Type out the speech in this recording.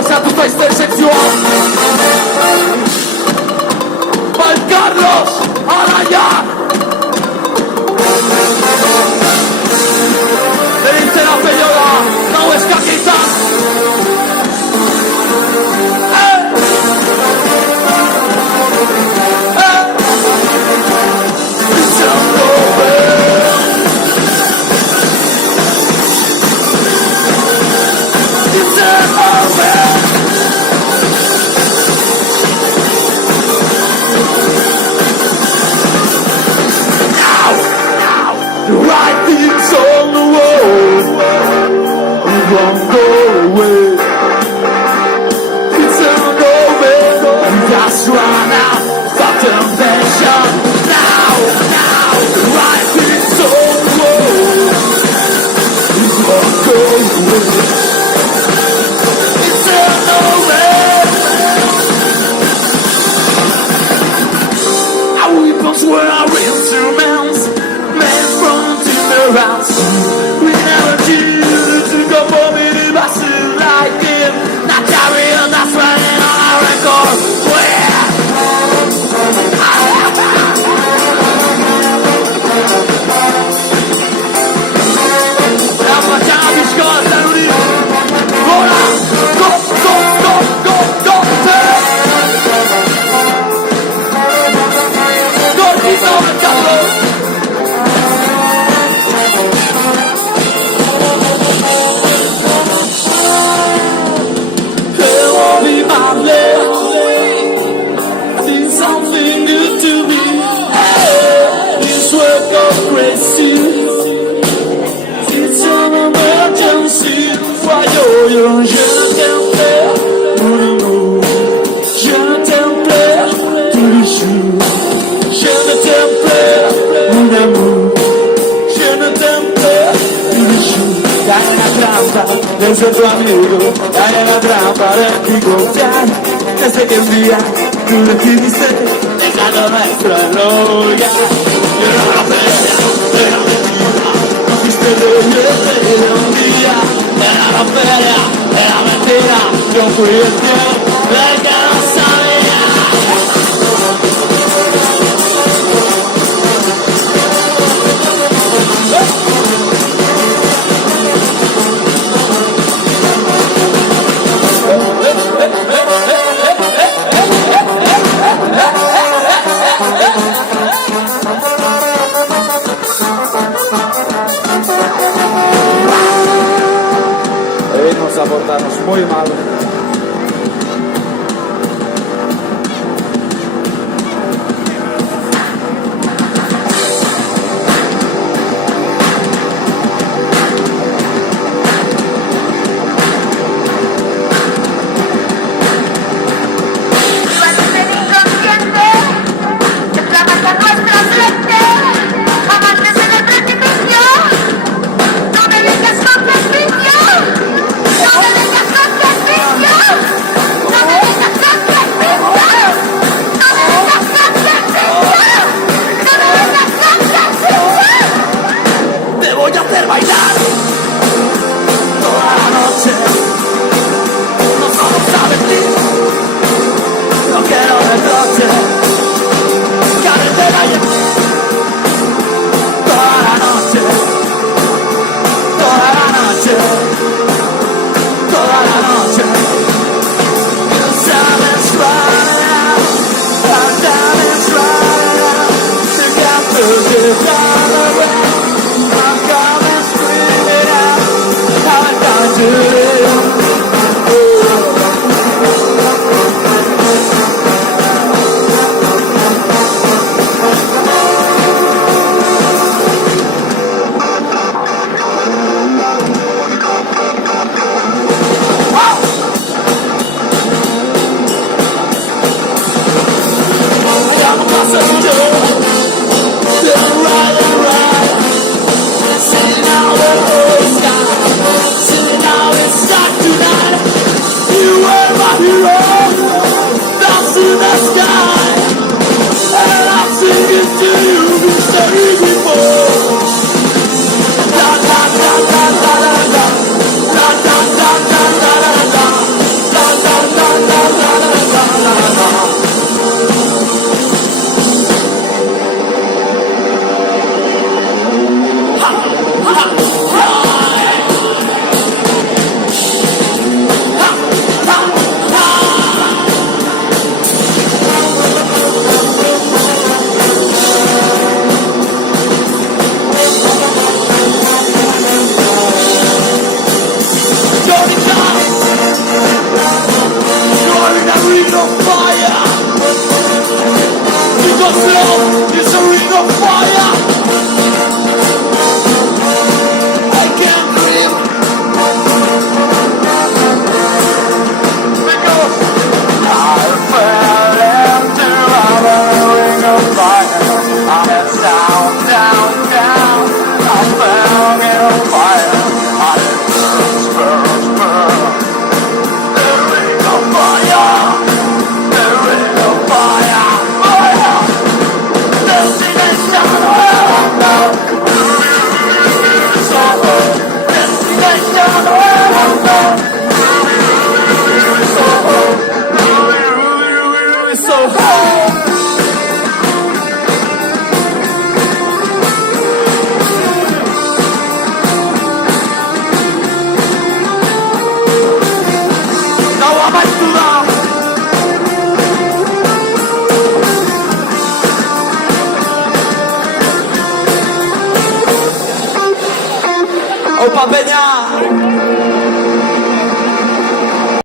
gracias a tu percepción. Juan Carlos Araya. Le dice la señora, no es caquita. Writings on the wall, it won't go away. It's an over, we just run out of temptation. Now, writings on the wall, it won't go away. It's an over. Our weapons were our instruments. We never choose to go for many buses like this. Not carrying, that's running on our record. La facciamo discorsa, Rudy. Ora, go, go, go, go, go, Gordito, cazzo. Something new to me. This work of crazy. It's an emergency. Voyons, je ne t'aime plus, mon amour. Je ne t'aime plus tous les jours. Je ne t'aime plus, mon amour. Je ne t'aime plus tous les jours. Dai una trampa nel suo tuo amico. Dai una trampa nel tuo cuore. Che sei che via. Tú lo que dices, dejando nuestra gloria. Era la pelea, era mentira. No fuiste de un día. Era la pelea, era mentira. Yo fui el que no sabía. Nos a portarnos muy mal. No me vengas con of fire. Because love is a ring of fire.